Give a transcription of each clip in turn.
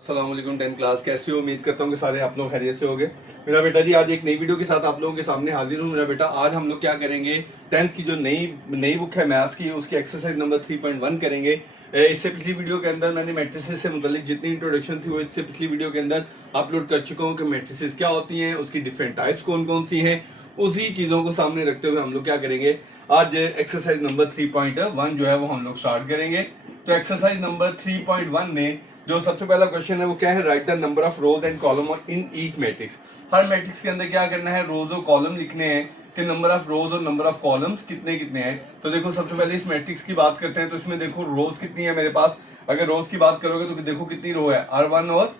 अस्सलाम वालेकुम 10 क्लास, कैसे हो? उम्मीद करता हूँ कि सारे आप लोग खैरियत से होंगे। मेरा बेटा जी आज एक नई वीडियो के साथ आप लोगों के सामने हाजिर हूँ। मेरा बेटा आज हम लोग क्या करेंगे, 10th की जो नई बुक है मैथ्स की, उसकी एक्सरसाइज नंबर 3.1 करेंगे। इससे पिछली वीडियो के अंदर मैंने मैट्रिसेस से मुतालिक जितनी इंट्रोडक्शन थी वो इससे पिछली वीडियो के अंदर अपलोड कर चुका हूँ कि मैट्रिसेस क्या होती हैं, उसकी डिफरेंट टाइप्स कौन कौन सी हैं। उसी चीज़ों को सामने रखते हुए हम लोग क्या करेंगे, आज एक्सरसाइज नंबर 3.1 जो है वो हम लोग स्टार्ट करेंगे। तो एक्सरसाइज नंबर 3.1 में जो सबसे पहला क्वेश्चन है वो क्या है, right the number of rose and column in each matrix. Her matrix के अंदर क्या करना है, रोज और कॉलम लिखने हैं कि नंबर ऑफ रोज और नंबर ऑफ कॉलम्स कितने कितने हैं। तो देखो सबसे पहले इस मैट्रिक्स की बात करते हैं। तो इसमें देखो रोज कितनी है मेरे पास। अगर रोज की बात करोगे तो देखो कितनी रो है, R1 और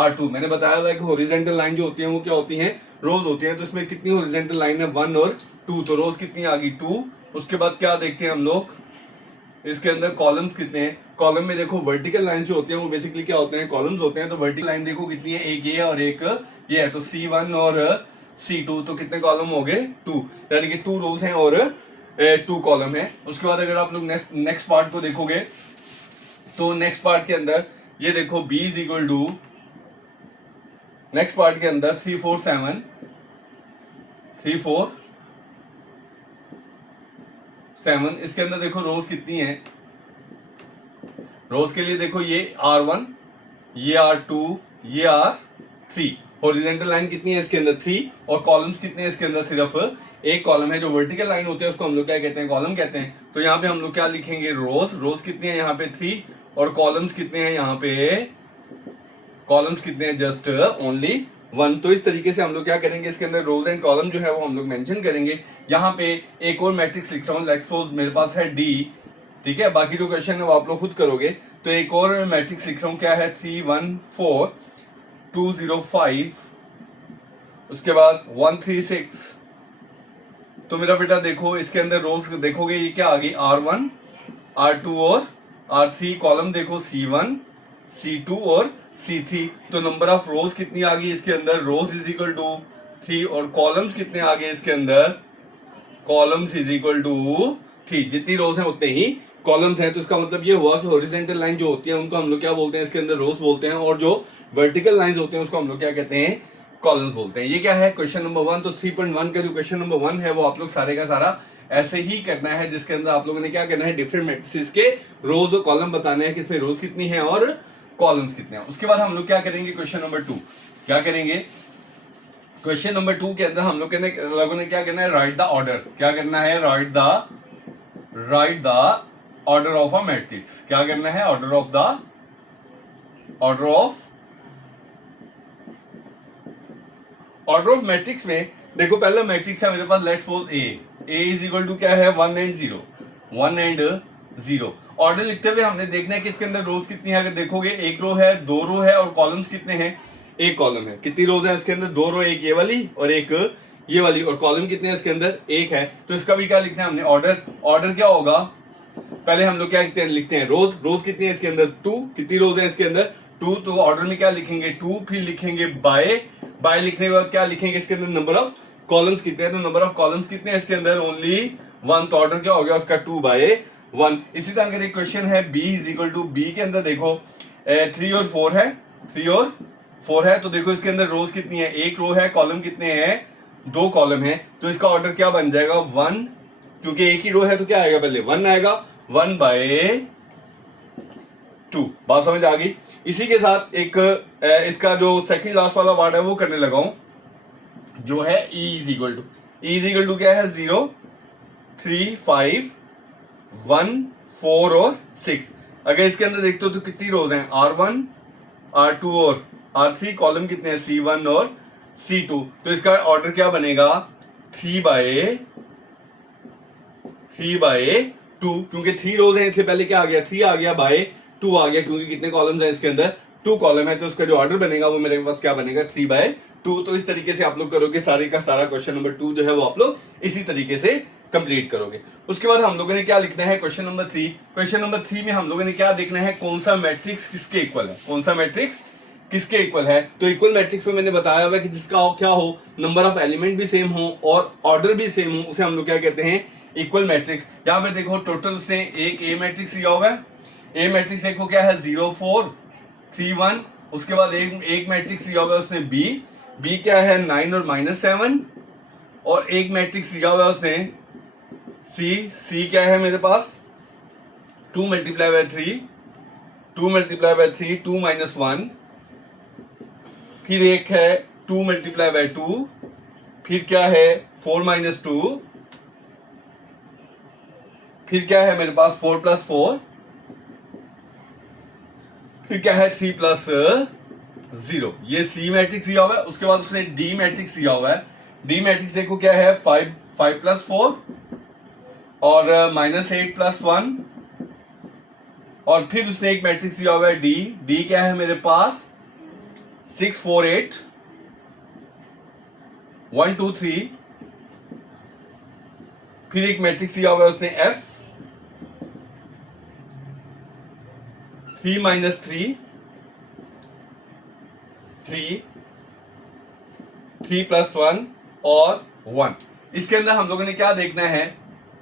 R2। मैंने बताया था कि हॉरिजॉन्टल लाइन जो होती है वो क्या होती है, रोज होती है। तो इसमें कितनी हॉरिजॉन्टल लाइन है, 1 और 2। तो रोज कितनी आ गई, 2। उसके बाद क्या देखते हैं हम लोग, इसके अंदर कॉलम्स कितने हैं। कॉलम में देखो वर्टिकल लाइंस जो होती हैं वो बेसिकली क्या होते हैं, कॉलम्स होते हैं। तो वर्टिकल लाइन देखो कितनी है, एक ये है और एक ये है। तो C1 और C2, तो कितने कॉलम हो गए, 2, यानी कि 2 रोज हैं और 2 कॉलम है। उसके बाद अगर आप लोग नेक्स्ट पार्ट को देखोगे तो नेक्स्ट पार्ट के अंदर ये देखो B is equal to, next part के अंदर 3 4 7, 3 4 7। इसके अंदर देखो रोज कितनी है, रोज के लिए देखो ये R1, ये R2, ये R3। हॉरिजॉन्टल लाइन कितनी है इसके अंदर, 3। और कॉलम्स कितने हैं इसके अंदर, सिर्फ एक कॉलम है। जो वर्टिकल लाइन होती है उसको हम लोग क्या कहते हैं, कॉलम कहते हैं। तो यहाँ पे हम लोग क्या लिखेंगे, रोज। रोज कितनी है यहाँ पे, 3। और कॉलम्स कितने हैं यहाँ पे, कॉलम्स कितने हैं, जस्ट ओनली 1। तो इस तरीके से हम लोग क्या करेंगे, इसके अंदर रोज एंड कॉलम जो है वो हम लोग मेंशन करेंगे। यहाँ पे एक और मैट्रिक्स लिख रहा हूँ, लेट्स सपोज मेरे पास है D, ठीक है। बाकी जो क्वेश्चन है वो आप लोग खुद करोगे। तो एक और मैट्रिक्स लिख रहा हूँ, क्या है, 3 1 4 2 0 5, उसके बाद 1 3 6। तो मेरा बेटा देखो इसके अंदर रोज देखोगे ये क्या आ गई, R1 R2 और R3। कॉलम देखो C1 C2 और C3। तो नंबर ऑफ रोज कितनी आ गई इसके अंदर, रोज इज इक्वल टू 3। और कॉलम्स कितने आ गए इसके अंदर, कॉलम्स इज इक्वल टू 3। जितनी रोज हैं उतने ही कॉलम्स हैं। तो इसका मतलब ये हुआ कि हॉरिजॉन्टल लाइन जो होती है उनको हम लोग क्या बोलते हैं, इसके अंदर रोज बोलते हैं। और जो वर्टिकल लाइंस होते हैं उसको हम लोग क्या कहते हैं, कॉलम्स बोलते हैं। ये क्या है, क्वेश्चन नंबर 1। तो 3.1 का जो क्वेश्चन नंबर 1 है वो आप लोग सारे का सारा ऐसे ही करना है, जिसके अंदर आप लोगों ने क्या करना है, डिफरेंट मैट्रिसेस के रोज और कॉलम बताने हैं कि इसमें रोज कितनी है और कॉलम्स कितने हैं। उसके बाद हम लोग क्या करेंगे, क्वेश्चन नंबर 2 क्या करेंगे। क्वेश्चन नंबर 2 के अंदर हम लोगों ने क्या करना है, राइट द ऑर्डर। क्या करना है, right the order of a matrix. क्या करना है, ऑर्डर ऑफ मैट्रिक्स में देखो पहला मैट्रिक्स है मेरे पास, let's suppose a is equal to क्या है, 1 एंड 0, 1 एंड 0। ऑर्डर लिखते हुए हमने देखना है कि इसके अंदर रोज कितनी है। अगर देखोगे एक रो है, 2 रो है और कॉलम्स कितने हैं, एक कॉलम है। कितनी रोज है इसके अंदर, 2 रो, एक ये वाली और एक ये वाली। और कॉलम कितने हैं इसके अंदर, एक है। तो इसका भी क्या लिखना है हमने, ऑर्डर क्या होगा, पहले हम लोग क्या लिखते हैं, रोज कितनी है इसके अंदर, 2। कितनी रोज है इसके अंदर, 2। तो ऑर्डर में क्या लिखेंगे, 2। फिर लिखेंगे बाय लिखने के बाद क्या लिखेंगे इसके अंदर, नंबर ऑफ कॉलम्स कितने हैं। तो नंबर ऑफ कॉलम्स कितने हैं इसके अंदर, ओनली 1। तो ऑर्डर क्या हो गया उसका, 2/1। इसी तरह अगर एक क्वेश्चन है B is equal to, B के अंदर देखो 3 और 4 है, 3 और 4 है। तो देखो इसके अंदर रोज कितनी है, एक रो है, कॉलम कितने हैं, 2 कॉलम है। तो इसका ऑर्डर क्या बन जाएगा, 1। क्योंकि एक ही रो है तो क्या आएगा, पहले 1 आएगा, 1/2। बात समझ आ गई। इसी के साथ एक इसका जो सेकंड लास्ट वाला वर्ड है वो करने लगा हूं, जो है E इज इक्वल टू क्या है, 0 3 5 1 4 और 6। अगर इसके अंदर देखते हो तो कितनी रोज हैं, R1 R2 और R3। कॉलम कितने हैं, C1 और C2। तो इसका ऑर्डर क्या बनेगा, 3/2। क्योंकि 3 रोज हैं, इससे पहले क्या आ गया, 3 आ गया, बाय 2 आ गया। क्योंकि कितने कॉलम्स हैं इसके अंदर, 2 कॉलम है। तो उसका जो ऑर्डर बनेगा वो मेरे पास क्या बनेगा, 3/2। तो इस तरीके से आप लोग करोगे, सारे का सारा क्वेश्चन नंबर 2 जो है वो आप लोग इसी तरीके से कंप्लीट करोगे। उसके बाद हम लोगों ने क्या लिखना है, क्वेश्चन नंबर 3। क्वेश्चन नंबर 3 में हम लोगों ने क्या देखना है, कौन सा मैट्रिक्स किसके इक्वल है, कौन सा मैट्रिक्स किसके इक्वल है। तो इक्वल मैट्रिक्स में मैंने बताया हुआ कि जिसका क्या हो, नंबर ऑफ एलिमेंट भी सेम हो और ऑर्डर भी सेम हो, उसे हम लोग क्या कहते हैं, इक्वल मैट्रिक्स। यहां पे देखो टोटल से एक ए मैट्रिक्स दिया हुआ है। ए मैट्रिक्स देखो क्या है, 0 4 3 1 उसके बाद एक मैट्रिक्स दिया हुआ है उसने बी क्या है 9 और -7, और एक मैट्रिक्स दिया हुआ है उसने सी क्या है मेरे पास 2 मल्टीप्लाई बाय 3, 2 मल्टीप्लाई बाय 3, 2 - 1, फिर एक है 2 मल्टीप्लाई बाय 2, फिर क्या है 4 - 2, फिर क्या है मेरे पास 4 + 4, फिर क्या है 3 + 0। ये सी मैट्रिक्स दिया हुआ है। उसके बाद उसने डी मैट्रिक्स दिया हुआ है। डी मैट्रिक्स देखो क्या है 5 + 4 और -8 + 1, और फिर उसने एक मैट्रिक्स दिया हुआ है डी क्या है मेरे पास 6 4 8 1 2 3, फिर एक मैट्रिक्स दिया हुआ है उसने एफ 3 - 3 3 + 1 और 1। इसके अंदर हम लोगों ने क्या देखना है,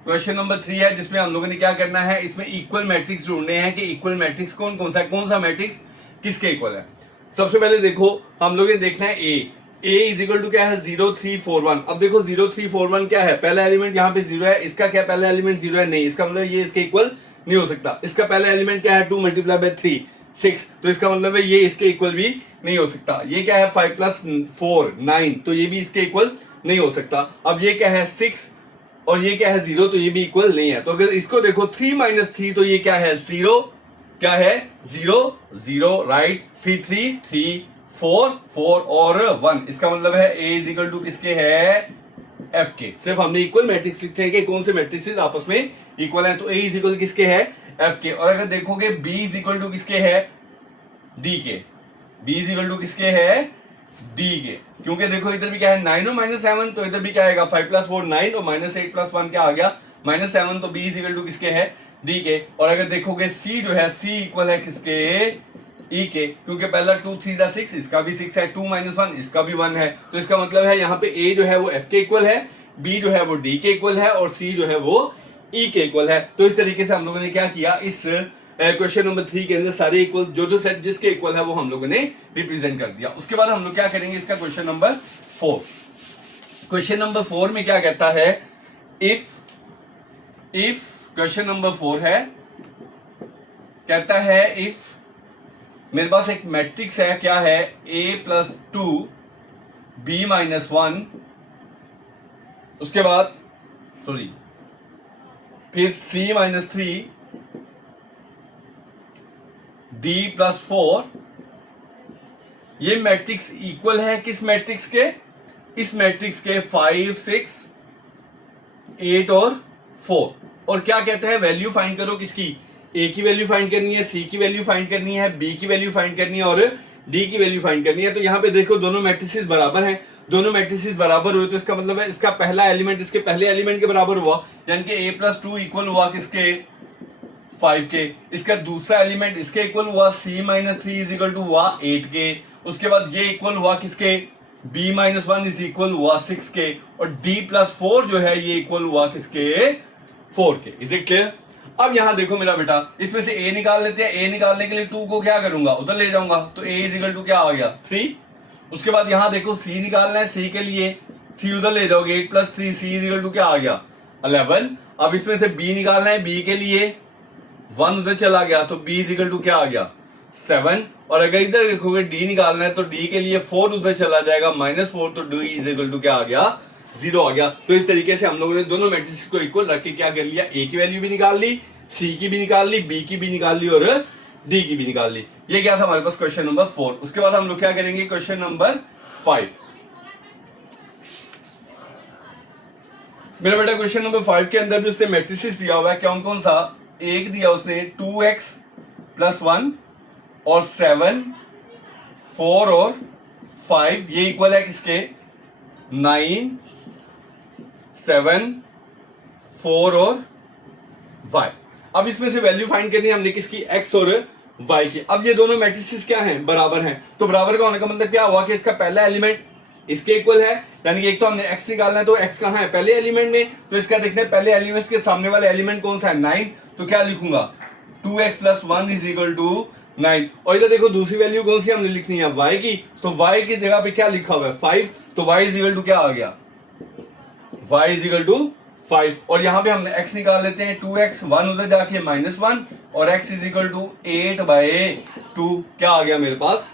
क्वेश्चन नंबर 3 है जिसमें हम लोगों ने क्या करना है, इसमें इक्वल मैट्रिक्स ढूंढने हैं कि इक्वल मैट्रिक्स कौन सा मैट्रिक्स किसके इक्वल है। सबसे पहले देखो हम लोगों ने देखना है ए = क्या है 0 3 4 1। अब देखो 0 3 4 1 क्या है, पहला एलिमेंट यहाँ पे 0 है, इसका क्या पहला एलिमेंट 0 है, नहीं, इसका मतलब ये इसके इक्वल नहीं हो सकता। इसका पहला एलिमेंट क्या है 2 मल्टीप्लाई बाय 3 6, तो इसका मतलब है ये इसके इक्वल भी नहीं हो सकता। ये क्या है 5 + 4 9, तो ये भी इसके इक्वल नहीं हो सकता। अब ये क्या है 6 और ये क्या है 0, तो ये भी इक्वल नहीं है। तो अगर इसको देखो 3 - 3, तो ये क्या है 0, क्या है 0 0, राइट, फिर 3 3 4 4 और 1, इसका मतलब है ए = किसके है एफ के। सिर्फ हमने इक्वल मैट्रिक्स लिखते हैं कि कौन से मैट्रिक्स आपस में इक्वल है, तो ए = किसके है एफ के। और अगर देखोगे बी = किसके है डी के, बी = किसके है डी के, क्योंकि देखो इधर भी क्या है 9 और -7, तो इधर भी क्या आएगा 5 + 4 9 और -8 + 1 क्या आ गया -7, तो बी = किसके है डी के। और अगर देखोगे सी जो है सी इक्वल है किसके ई के, क्योंकि पहला 2 3 = 6, इसका भी 6 है, 2 - 1 इसका भी 1 है, तो इसका मतलब है यहाँ पे ए जो है वो एफ के इक्वल है, बी जो है वो डी के इक्वल है, और सी जो है वो ई के इक्वल है। तो इस तरीके से हम लोगों ने क्या किया, इस क्वेश्चन नंबर 3 के अंदर सारे इक्वल जो सेट जिसके इक्वल है वो हम लोगों ने रिप्रेजेंट कर दिया। उसके बाद हम लोग क्या करेंगे, इसका क्वेश्चन नंबर 4। क्वेश्चन नंबर 4 में क्या कहता है, इफ क्वेश्चन नंबर 4 है, कहता है इफ मेरे पास एक मैट्रिक्स है, क्या है a + 2 b - 1, उसके बाद फिर c - 3 d + 4, ये मैट्रिक्स इक्वल है किस मैट्रिक्स के, इस मैट्रिक्स के 5 6 8 और 4। और क्या कहते हैं, वैल्यू फाइंड करो किसकी, ए की वैल्यू फाइंड करनी है, सी की वैल्यू फाइंड करनी है, बी की वैल्यू फाइंड करनी है और डी की वैल्यू फाइंड करनी है। तो यहाँ पे देखो दोनों मैट्रिसेस बराबर हैं, दोनों मैट्रिसेस बराबर हुए तो इसका मतलब है इसका पहला एलिमेंट इसके पहले एलिमेंट के बराबर हुआ, यानी कि a + 2 इक्वल हुआ किसके 5 के। इसका दूसरा एलिमेंट इसके इक्वल हुआ c - 3 = हुआ 8 के। उसके बाद ये इक्वल हुआ किसके b - 1 = हुआ 6 के, और d + 4 जो है ये इक्वल हुआ किसके 4 के। Is it clear. अब यहां देखो मेरा बेटा, इसमें से a निकाल लेते हैं। a निकालने के लिए 2 को क्या करूंगा, उधर ले जाऊंगा, तो a = क्या आ गया 3। उसके बाद यहां देखो c निकालना है, c के लिए 3 उधर ले जाओगे, 8 + 3, c = क्या आ गया 11। अब इसमें से b निकालना है, b के लिए 1 उधर चला गया, तो b = क्या आ गया 7। और अगर इधर देखोगे d निकालना है, तो d के लिए 4 उधर चला जाएगा -4, तो d = क्या आ गया 0 आ गया। तो इस तरीके से हम लोगों ने दोनों मैट्रिक्स को इक्वल रख के क्या कर लिया, a की वैल्यू भी निकाल ली, c की भी निकाल ली, b की भी निकाल ली और d की भी निकाल ली। ये क्या था हमारे पास क्वेश्चन नंबर 4। उसके बाद हम लोग क्या करेंगे, क्वेश्चन नंबर 5। मेरा बेटा क्वेश्चन नंबर 5 के अंदर भी उसने मैट्रिसेस दिया हुआ है, कौन कौन सा, एक दिया उसने 2x + 1 और 7 4 और 5, ये इक्वल है किसके 9 7 4 और y। अब इसमें से वैल्यू फाइंड करनी है हमने किसकी, x और y की। अब ये दोनों मैट्रिसेस क्या हैं, बराबर हैं, तो बराबर का होने का मतलब क्या हुआ कि इसका पहला एलिमेंट इसके इक्वल है, यानी कि एक तो हमने x निकालना है, तो x कहां है पहले एलिमेंट में, तो इसका देखना है पहले एलिमेंट के सामने वाला एलिमेंट कौन सा है 9, तो क्या लिखूंगा 2x + 1 = 9। और इधर देखो दूसरी वैल्यू कौन सी हमने लिखनी है y की, तो y की जगह पे क्या लिखा हुआ है 5, तो y इज इक्वल टू क्या आ गया, y इज इक्वल टू 5। और यहां पे हमने x निकाल लेते हैं 2x, 1 उधर जाके -1 और x इज इक्वल टू 8/2 क्या आ गया मेरे पास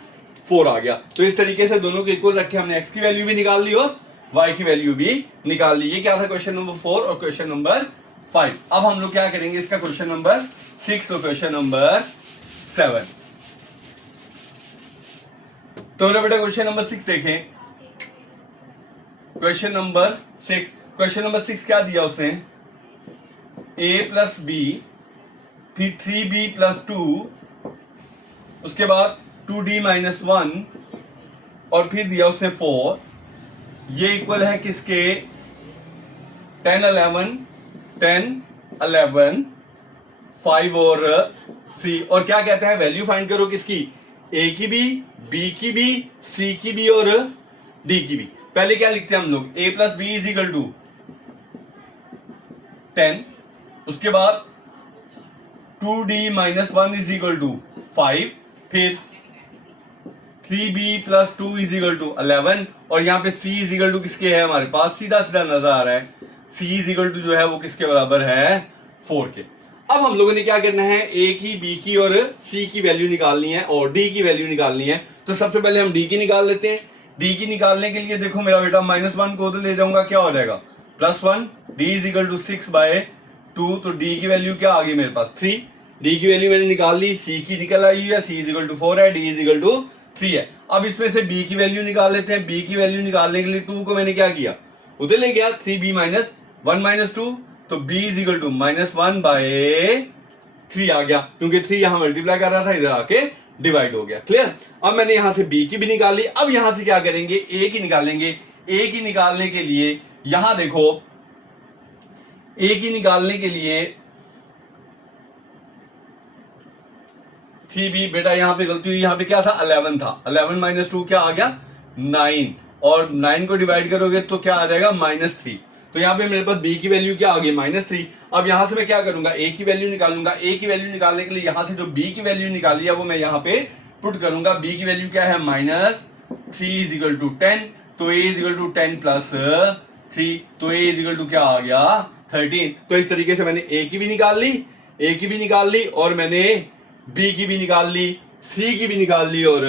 4 आ गया। तो इस तरीके से दोनों को इक्वल रख के हमने x की वैल्यू भी निकाल ली और y की वैल्यू भी निकाल ली। ये क्या था क्वेश्चन नंबर 4 और क्वेश्चन नंबर 5। अब हम लोग क्या करेंगे इसका क्वेश्चन नंबर 6 और क्वेश्चन नंबर 7। तो मेरा बेटा क्वेश्चन नंबर 6 देखें। क्वेश्चन नंबर 6 क्या दिया उसने, a प्लस बी, फिर 3b प्लस 2, उसके बाद 2d माइनस 1 और फिर दिया उसने 4। ये इक्वल है किसके 10 11 5 और c। और क्या कहते हैं वैल्यू फाइंड करो किसकी, a की भी, b की भी, c की भी और d की भी। पहले क्या लिखते हैं हम लोग, a plus B is equal to 10, उसके बाद 2d minus 1 is equal to 5, फिर 3b plus 2 is equal to 11 और यहाँ पे c इज इक्वल टू किसके है हमारे पास, सीधा सीधा नजर आ रहा है c इज इक्वल टू जो है वो किसके बराबर है 4 के। अब हम लोगों ने क्या करना है, a की, b की और c की वैल्यू निकालनी है और d की वैल्यू निकालनी है। तो सबसे पहले हम d की निकाल लेते हैं। d की निकालने के लिए देखो मेरा बेटा -1 को उधर ले जाऊंगा, क्या हो जाएगा +1, d इज इक्वल टू 6/2। तो d की वैल्यू क्या आ गई मेरे पास 3, d की वैल्यू मैंने निकाल ली, c की निकल आई है, c इज इक्वल टू 4 है, d इज इक्वल टू 3 है। अब इसमें से b की वैल्यू निकाल लेते हैं। b की वैल्यू निकालने के लिए 2 को मैंने क्या किया उधर ले गया, 3b माइनस 1 माइनस 2, तो b इज इक्वल टू -1/3 आ गया, क्योंकि 3 यहां मल्टीप्लाई कर रहा था, इधर आके डिवाइड हो गया। क्लियर। अब मैंने यहां से b की भी निकाल ली। अब यहां से क्या करेंगे, a की निकालेंगे। a की निकालने के लिए यहां देखो, a की निकालने के लिए 3b, बेटा यहां पे गलती हुई, यहां पे क्या था 11 था, 11 माइनस 2 क्या आ गया 9, और 9 को डिवाइड करोगे तो क्या आ जाएगा -3। तो यहाँ पे मेरे पास b की वैल्यू क्या आ गई -3। अब यहां से मैं क्या करूंगा, a की वैल्यू निकालूंगा। a की वैल्यू निकालने के लिए यहां से जो b की वैल्यू निकाली है वो मैं यहाँ पे पुट करूंगा। b की वैल्यू क्या है -3 इज इक्वल टू 10, तो a is equal to 10 plus 3, तो a इज इक्वल टू क्या आ गया 13। तो इस तरीके से मैंने a की भी निकाल ली, और मैंने b की भी निकाल ली, c की भी निकाल ली और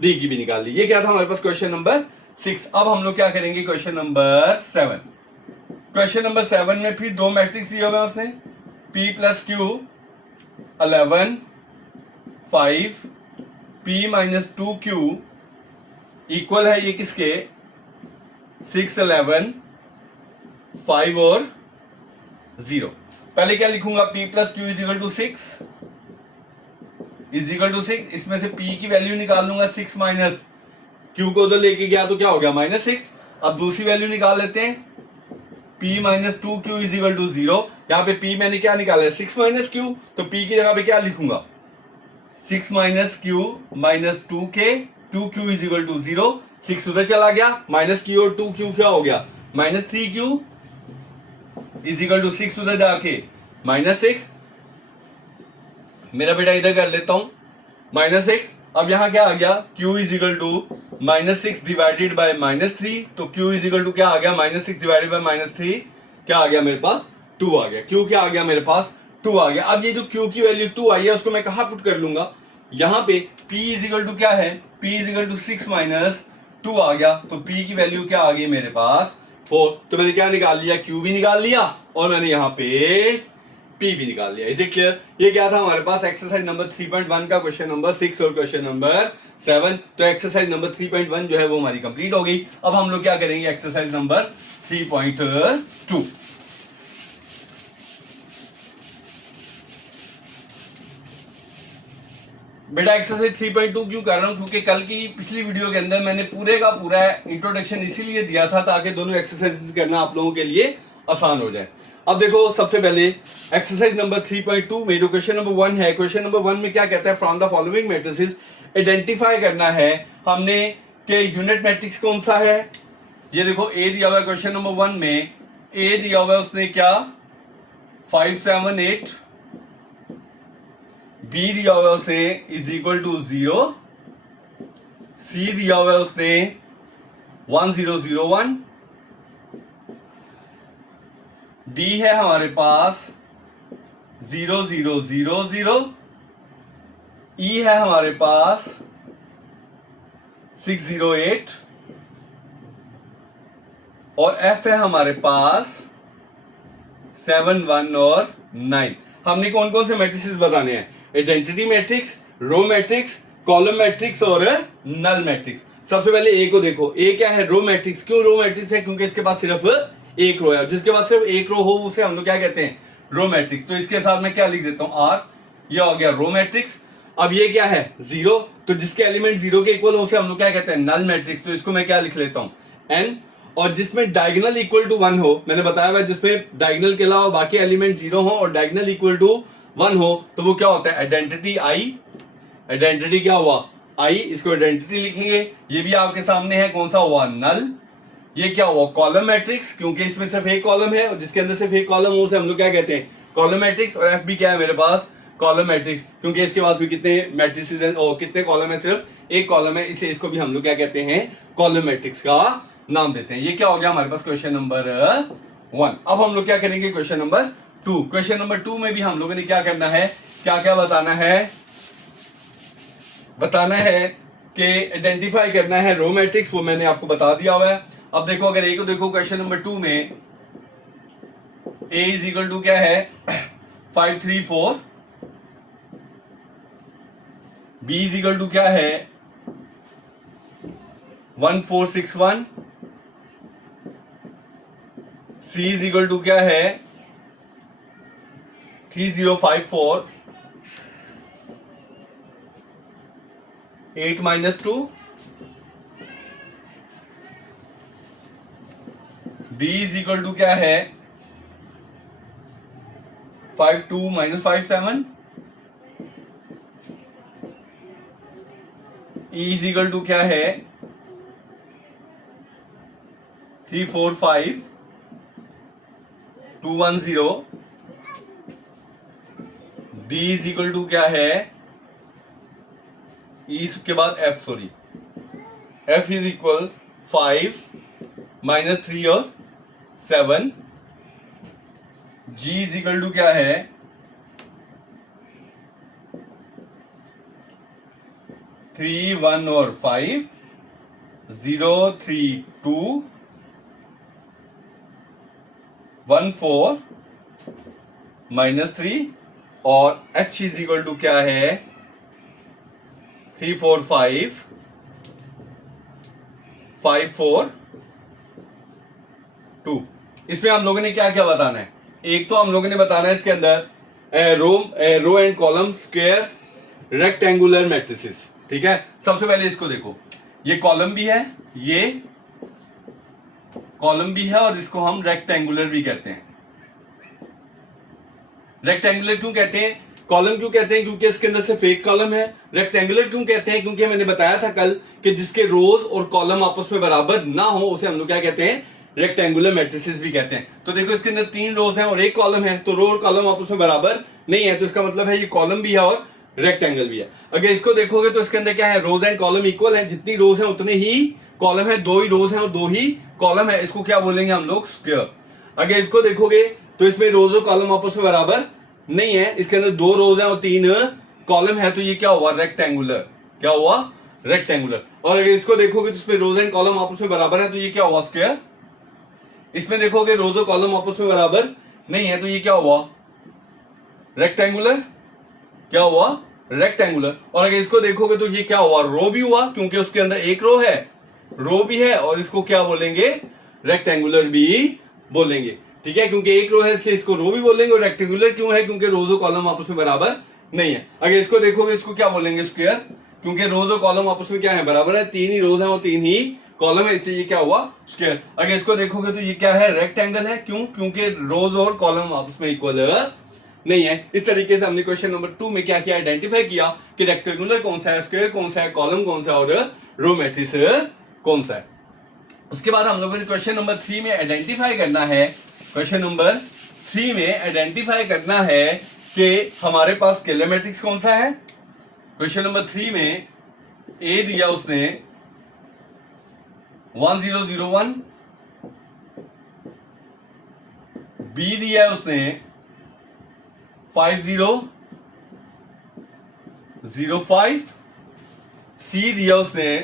d की भी निकाल ली। ये क्या था हमारे पास क्वेश्चन नंबर 6। अब हम लोग क्या करेंगे क्वेश्चन नंबर 7। क्वेश्चन नंबर 7 में फिर दो मैट्रिक्स दिए हुए हैं उसने, p plus Q 11 5, p minus 2q equal है ये किसके 6 11 5 और 0। पहले क्या लिखूंगा, p plus q is equal to 6 is equal to 6। इसमें से p की वैल्यू निकाल लूंगा, 6 माइनस q को उधर लेके गया तो क्या हो गया -6। अब दूसरी वैल्यू निकाल लेते हैं, p minus 2q is equal to 0। यहाँ पे p मैंने क्या निकाला है 6 माइनस q, तो p की जगह पे क्या लिखूंगा 6 minus q minus 2k, 2q is equal to 0। 6 उधर चला गया, माइनस q और 2q क्या हो गया -3q इज इक्वल टू 6 उधर जाके -6। मेरा बेटा इधर कर लेता हूं -6। अब यहां क्या आ गया, q is equal to -6 divided by -3, तो q इज इक्वल टू क्या आ गया -6 डिवाइडेड बाय -3 क्या आ गया मेरे पास 2 आ गया। q क्या आ गया मेरे पास 2 आ गया। अब ये जो q की वैल्यू 2 आई है उसको मैं कहां पुट कर लूंगा, यहां पे p इज इक्वल टू क्या है, p is equal to 6 minus 2 आ गया, तो p की वैल्यू क्या आ गई मेरे पास 4। तो मैंने क्या निकाल लिया, q भी निकाल लिया और मैंने यहाँ पे p भी निकाल लिया। Is it clear. ये क्या था हमारे पास एक्सरसाइज नंबर 3.1 का क्वेश्चन नंबर 6 और क्वेश्चन नंबर 7। तो एक्सरसाइज नंबर 3.1 जो है वो हमारी कंप्लीट हो गई। अब हम लोग क्या करेंगे एक्सरसाइज नंबर 3.2। बेटा एक्सरसाइज 3.2 क्यों कर रहा हूं, क्योंकि कल की पिछली वीडियो के अंदर मैंने पूरे का पूरा इंट्रोडक्शन इसीलिए दिया था ताकि दोनों एक्सरसाइजेस करना आप लोगों के लिए आसान हो जाए। अब देखो सबसे पहले एक्सरसाइज नंबर 3.2 में जो क्वेश्चन नंबर 1 है, क्वेश्चन नंबर 1 में क्या कहता है, from the following matrices identify करना है हमने कि यूनिट मैट्रिक्स कौन सा है। ये देखो ए दिया हुआ है क्वेश्चन नंबर 1 में, ए दिया हुआ है उसने क्या 5 7 8, बी दिया हुआ है उसने इज इक्वल टू 0, सी दिया हुआ है उसने 1001, डी है हमारे पास 0000, ई है हमारे पास 608 और एफ है हमारे पास 7 1 और 9। हमने कौन कौन से मैट्रिसेस बताने हैं? Identity matrix, row matrix, column matrix और नल मैट्रिक्स। सबसे पहले ए को देखो। ए क्या है? Row matrix. क्यों रो मैट्रिक्स है? क्योंकि इसके पास सिर्फ एक रो है। जिसके पास सिर्फ एक रो हो उसे हम लोग क्या कहते हैं? Row matrix. तो इसके साथ मैं क्या लिख देता हूं? आर। ये हो गया रो मैट्रिक्स। अब ये क्या है? जीरो। तो जिसके एलिमेंट जीरो के इक्वल हो उसे हम लोग क्या कहते हैं? Null matrix. तो इसको मैं क्या लिख लेता हूं? एन। और जिसमें डायगोनल इक्वल टू 1 हो, मैंने बताया हुआ जिसमें डायगोनल के अलावा बाकी एलिमेंट जीरो हो और डायगोनल इक्वल टू 1 हो तो वो क्या होता है? आइडेंटिटी आई। आइडेंटिटी क्या हुआ? आई। इसको आइडेंटिटी लिखेंगे। ये भी आपके सामने है। कौन सा हुआ? नल। ये क्या हुआ? Column matrix. क्योंकि इसमें सिर्फ एक कॉलम है और जिसके अंदर सिर्फ एक कॉलम हो उसे हम लोग क्या कहते हैं? Column matrix. और एफ भी क्या है मेरे पास? Column matrix. क्योंकि इसके पास भी कितने मैट्रिसेस हैं और कितने कॉलम है? सिर्फ एक कॉलम है, इसे इसको भी हम लोग क्या कहते हैं? कॉलम मैट्रिक्स का नाम देते हैं। ये क्या हो गया हमारे पास? Question number 1। अब हम लोग क्या करेंगे? Question number 2। क्वेश्चन नंबर 2 में भी हम लोगों ने क्या करना है? क्या क्या बताना है? बताना है कि आइडेंटिफाई करना है रो मैट्रिक्स। वो मैंने आपको बता दिया हुआ है। अब देखो, अगर ए को देखो क्वेश्चन नंबर 2 में ए इज इक्वल टू क्या है? 534। बी इज इक्वल टू क्या है? 1461। सी इज इक्वल टू क्या है? 3054। 8 - 2। डी इज इक्वल टू क्या है? 52 - 57। ई इज इक्वल टू क्या है? 345 210। डी इज इक्वल टू क्या है? ई के बाद F, sorry, F is equal 5 - 3 और 7। जी इज इक्वल टू क्या है? 3 1 और 5 0 3 2 1 4 -3 और h इज इक्वल टू क्या है? 3 4 5 5 4 2। इसमें हम लोगों ने क्या क्या बताना है? एक तो हम लोगों ने बताना है इसके अंदर row and column, square, rectangular matrices. ठीक है, सबसे पहले इसको देखो। ये कॉलम भी है, ये कॉलम भी है और इसको हम रेक्टेंगुलर भी कहते हैं। रेक्टेंगुलर क्यों कहते हैं? कॉलम क्यों कहते हैं? क्योंकि इसके अंदर सिर्फ एक कॉलम है। रेक्टेंगुलर क्यों कहते हैं? क्योंकि मैंने बताया था कल कि जिसके रोज और कॉलम आपस में बराबर ना हो उसे हम लोग क्या कहते हैं? रेक्टेंगुलर मैट्रिसेस भी कहते हैं। तो देखो, इसके अंदर 3 रोज हैं और एक कॉलम है, तो रो और कॉलम आपस में बराबर नहीं है, तो इसका मतलब है ये कॉलम भी है और रेक्टेंगल भी है। अगर इसको देखोगे तो इसके अंदर क्या है? रोज एंड कॉलम इक्वल है। जितनी रोज है उतने ही कॉलम है। 2 ही रोज है और 2 ही कॉलम है। इसको क्या बोलेंगे हम लोग? स्क्वायर। अगर इसको देखोगे तो इसमें रोज और कॉलम आपस में बराबर नहीं है। इसके अंदर 2 रोज है और 3 कॉलम है, तो ये क्या हुआ? रेक्टेंगुलर। क्या हुआ? रेक्टेंगुलर। और अगर इसको देखोगे तो इसमें रोज एंड कॉलम आपस में बराबर है, तो ये क्या हुआ? स्क्वायर। इसमें देखोगे रोज और कॉलम आपस में बराबर नहीं है, तो ये क्या हुआ? रेक्टेंगुलर। क्या हुआ? रेक्टेंगुलर। और अगर इसको देखोगे तो ये क्या हुआ? रो भी हुआ, क्योंकि उसके अंदर एक रो है, रो भी है, और इसको क्या बोलेंगे? रेक्टेंगुलर भी बोलेंगे। ठीक है, क्योंकि एक रो है इसलिए इसको रो भी बोलेंगे। और रेक्टेंगुलर क्यों है? क्योंकि रोज और कॉलम आपस में बराबर नहीं है। अगर इसको देखोगे इसको क्या बोलेंगे? स्क्वायर, क्योंकि रोज और कॉलम आपस में क्या है? बराबर है। 3 ही रोज है और 3 ही कॉलम है, इसलिए ये क्या हुआ? स्क्वायर। अगर इसको देखोगे तो ये क्या है? रेक्टेंगल है। क्यों? क्योंकि रोज और कॉलम आपस में इक्वल नहीं है। इस तरीके से हमने क्वेश्चन नंबर 2 में क्या किया? आइडेंटिफाई किया कि रेक्टेंगुलर कौन सा है, स्क्वायर कौन सा है, कॉलम कौन सा है और रो मैट्रिक्स कौन सा है। उसके बाद हम लोगों ने क्वेश्चन नंबर 3 में आइडेंटिफाई करना है, क्वेश्चन नंबर 3 में आइडेंटिफाई करना है कि हमारे पास स्केलर मैट्रिक्स कौन सा है। क्वेश्चन नंबर 3 में ए दिया उसने 1001, बी दिया है उसने 5005, सी दिया उसने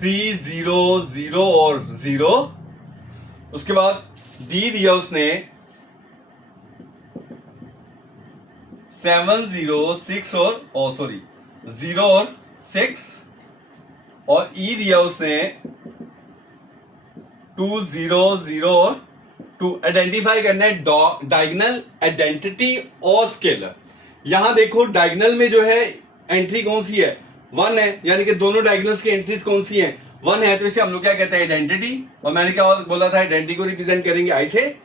300 और 0, उसके बाद डी दिया उसने 706 और सॉरी 0 और 6, और ई दिया उसने 200 और 2। आइडेंटिफाई करना है डायगोनल, आइडेंटिटी और स्केलर। यहां देखो डायगोनल में जो है एंट्री कौन सी है, 1 है, यानी कि दोनों डायगोनल्स की एंट्रीज कौन सी है, 1 है, तो इसे हम लोग क्या कहते हैं, आइडेंटिटी। और मैंने क्या बोला था, आइडेंटिटी को रिप्रेजेंट करेंगे आई से।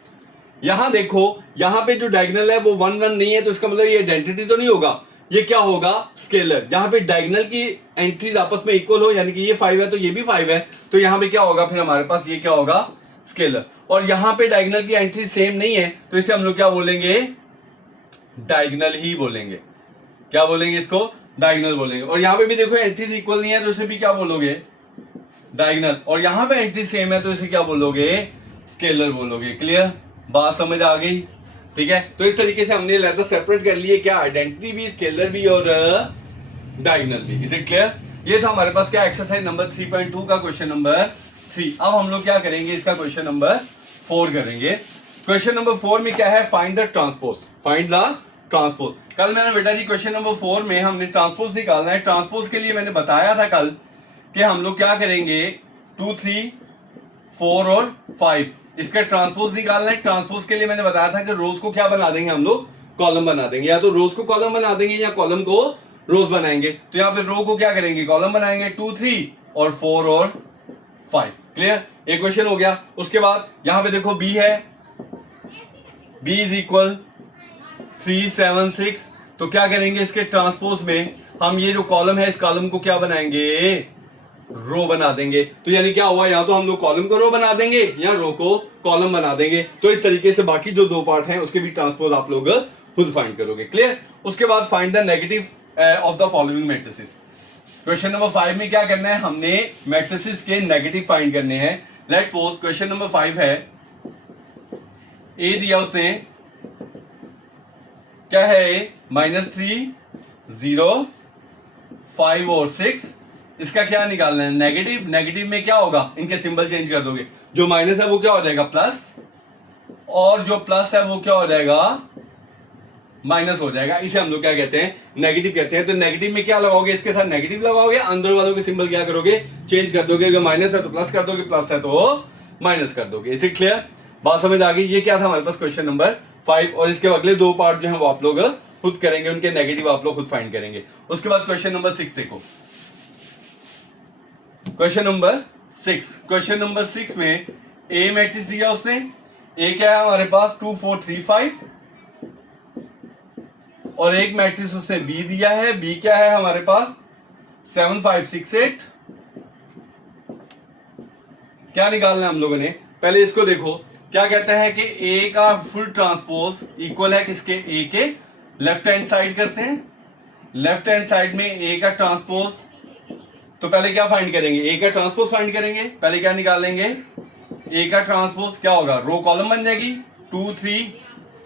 यहां देखो, यहां पे जो डायगोनल है वो 1 1 नहीं है, तो इसका मतलब ये आइडेंटिटी तो नहीं होगा, ये क्या होगा, स्केलर। जहां पे डायगोनल की एंट्रीज आपस में इक्वल हो, यानी कि ये 5 है तो ये भी 5 है, तो यहां पे क्या होगा, फिर हमारे पास ये क्या होगा, स्केलर। और यहां पे डायगोनल की एंट्री सेम नहीं है, तो इसे हम लोग क्या बोलेंगे, डायगोनल ही बोलेंगे। क्या बोलेंगे इसको, डायगोनल बोलेंगे। और यहां पे भी देखो एंट्रीज इक्वल नहीं है, तो इसे भी क्या बोलोगे, डायगोनल। और यहां पे एंट्री सेम है, तो इसे क्या बोलोगे, स्केलर बोलोगे। क्लियर, बात समझ आ गई, ठीक है। तो इस तरीके से हमने लेटर सेपरेट कर लिए, क्या, आइडेंटिटी भी, स्केलर भी और डायगोनल भी। Is it clear. ये था हमारे पास क्या, एक्सरसाइज नंबर 3.2 का क्वेश्चन नंबर 3। अब हम लोग क्या करेंगे, इसका क्वेश्चन नंबर 4 करेंगे। क्वेश्चन नंबर 4 में क्या है, find the transpose, find the transpose. कल मैंने बेटा जी क्वेश्चन नंबर 4 में हमने ट्रांसपोज निकालना है। ट्रांसपोज के लिए मैंने बताया था कल कि हम लोग क्या करेंगे, 2 3 4 और 5 इसका ट्रांसपोज निकालना है। ट्रांसपोज के लिए मैंने बताया था कि रोज को क्या बना देंगे हम लोग, कॉलम बना देंगे, या तो रोज को कॉलम बना देंगे या कॉलम को रोज बनाएंगे। तो यहाँ पे रो को क्या करेंगे, कॉलम बनाएंगे, 2 3 और 4 और 5। क्लियर, एक क्वेश्चन हो गया। उसके बाद यहाँ पे देखो बी है, बी इज इक्वल 3 7 6, तो क्या करेंगे, इसके ट्रांसपोज में हम ये जो कॉलम है, इस कॉलम को क्या बनाएंगे, रो बना देंगे। तो यानी क्या हुआ, या तो हम लोग कॉलम को रो बना देंगे या रो को कॉलम बना देंगे। तो इस तरीके से बाकी जो 2 पार्ट हैं उसके भी ट्रांसपोज आप लोग खुद फाइंड करोगे। क्लियर। उसके बाद find the negative of the following matrices. Question number 5 में क्या करना है, हमने मैट्रिसेस के नेगेटिव फाइंड करने हैं। लेट्स सपोज क्वेश्चन नंबर 5 है, ए दिया उसने, क्या है, -3 0 5 और 6। इसका क्या निकालना है, नेगेटिव। नेगेटिव में क्या होगा, इनके सिंबल चेंज कर दोगे, जो माइनस है वो क्या हो जाएगा, प्लस, और जो प्लस है वो क्या हो जाएगा, माइनस हो जाएगा। इसे हम लोग क्या कहते हैं, नेगेटिव कहते हैं। तो नेगेटिव में क्या लगाओगे, इसके साथ नेगेटिव लगाओगे, अंदर वालों के सिंबल क्या करोगे, चेंज कर दोगे। अगर माइनस है तो प्लस कर दोगे, प्लस है तो माइनस कर दोगे। इज इट क्लियर, बात समझ आ गई। ये क्या था हमारे पास क्वेश्चन नंबर 5, और इसके अगले 2 पार्ट जो है वो आप लोग खुद करेंगे, उनके नेगेटिव आप लोग खुद फाइंड करेंगे। उसके बाद क्वेश्चन नंबर 6 देखो, क्वेश्चन नंबर 6। क्वेश्चन नंबर 6 में ए मैट्रिक्स दिया उसने, ए क्या है हमारे पास 2 4 3 5, और एक मैट्रिक्स उसने बी दिया है, बी क्या है हमारे पास 7 5 6 8। क्या निकालना है हम लोगों ने, पहले इसको देखो, क्या कहता है कि ए का फुल ट्रांसपोज इक्वल है किसके, ए के लेफ्ट हैंड साइड करते हैं। लेफ्ट हैंड साइड में ए का ट्रांसपोज, तो पहले क्या फाइंड करेंगे, ए का ट्रांसपोज फाइंड करेंगे। पहले क्या निकालेंगे, ए का ट्रांसपोज क्या होगा, रो कॉलम बन जाएगी, 2 3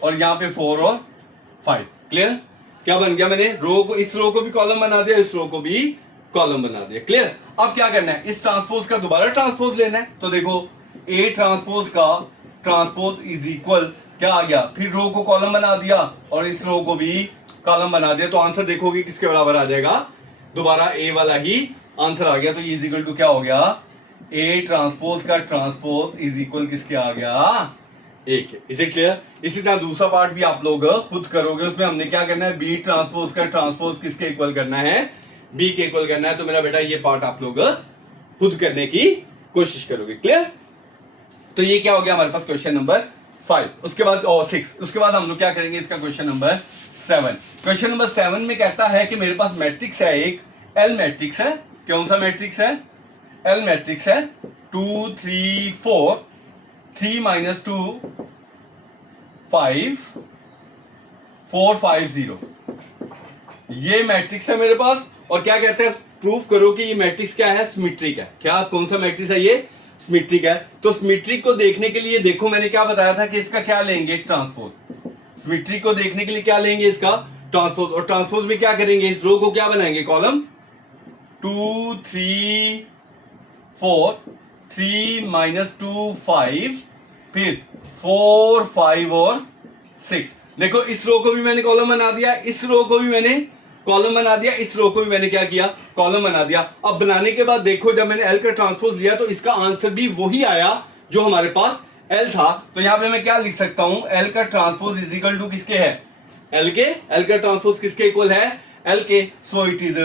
और यहाँ पे 4 और 5। क्लियर, क्या बन गया, मैंने रो को, इस रो को भी कॉलम बना दिया, इस रो को भी कॉलम बना दिया। क्लियर। अब क्या करना है, इस ट्रांसपोज का दोबारा ट्रांसपोज लेना है। तो देखो ए ट्रांसपोज का ट्रांसपोज इज इक्वल, क्या आ गया, फिर रो को कॉलम बना दिया और इस रो को भी कॉलम बना दिया। तो आंसर देखोगे किसके बराबर आ जाएगा, दोबारा ए वाला ही आंसर आ गया। तो इज इक्वल टू क्या हो गया, ए ट्रांसपोज का ट्रांसपोज इज इक्वल किसके आ गया, एक। Is it clear. इसी तरह दूसरा पार्ट भी आप लोग खुद करोगे, उसमें हमने क्या करना है, बी ट्रांसपोज का ट्रांसपोज किसके इक्वल करना है, बी के इक्वल करना है। तो मेरा बेटा ये पार्ट आप लोग खुद करने की कोशिश करोगे। क्लियर। तो ये क्या हो गया हमारे पास क्वेश्चन नंबर 5। उसके बाद 6, उसके बाद हम लोग क्या करेंगे, इसका क्वेश्चन नंबर 7। क्वेश्चन नंबर 7 में कहता है कि मेरे पास मैट्रिक्स है, एक एल मैट्रिक्स है। कौन सा मैट्रिक्स है, एल मैट्रिक्स है, 2 3 4 3 -2 5 450। ये मैट्रिक्स है मेरे पास, और क्या कहते हैं, प्रूफ करो कि ये मैट्रिक्स क्या है, सिमेट्रिक है। क्या, कौन सा मैट्रिक्स है ये, सिमेट्रिक है। तो सिमेट्रिक को देखने के लिए देखो मैंने क्या बताया था कि इसका क्या लेंगे, ट्रांसपोज। सिमेट्रिक को देखने के लिए क्या लेंगे, इसका ट्रांसपोज, और ट्रांसपोज में क्या करेंगे, इस रो को क्या बनाएंगे, कॉलम 2 3 4, 3 माइनस 2 5, फिर 4 5 और 6। देखो इस रो को भी मैंने कॉलम बना दिया, इस रो को भी मैंने कॉलम बना दिया, इस रो को भी मैंने क्या किया, कॉलम बना दिया। अब बनाने के बाद देखो जब मैंने एल का ट्रांसपोज लिया तो इसका आंसर भी वही आया जो हमारे पास एल था। तो यहां पे मैं क्या लिख सकता हूं, एल का ट्रांसपोज इज इक्वल टू किसके है, एल के। एल का ट्रांसपोज किसके इक्वल है, एल के। सो इट इज,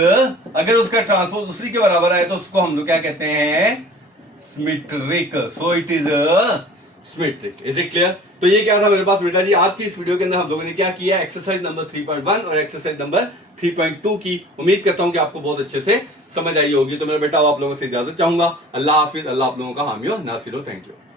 अगर उसका ट्रांसपोज उसी के बराबर आए तो उसको हम लोग क्या कहते हैं, symmetric. So it is symmetric. Is it clear. तो ये क्या था मेरे पास बेटा जी, आज की इस वीडियो के अंदर हम लोगों ने क्या किया, एक्सरसाइज नंबर 3.1 और एक्सरसाइज नंबर 3.2 की। उम्मीद करता हूं कि आपको बहुत अच्छे से समझ आई होगी। तो मेरा बेटा आप लोगों से इजाजत चाहूंगा। अल्लाह हाफिज, अल्लाह आप लोगों का हामी हो नासिर हो। Thank you.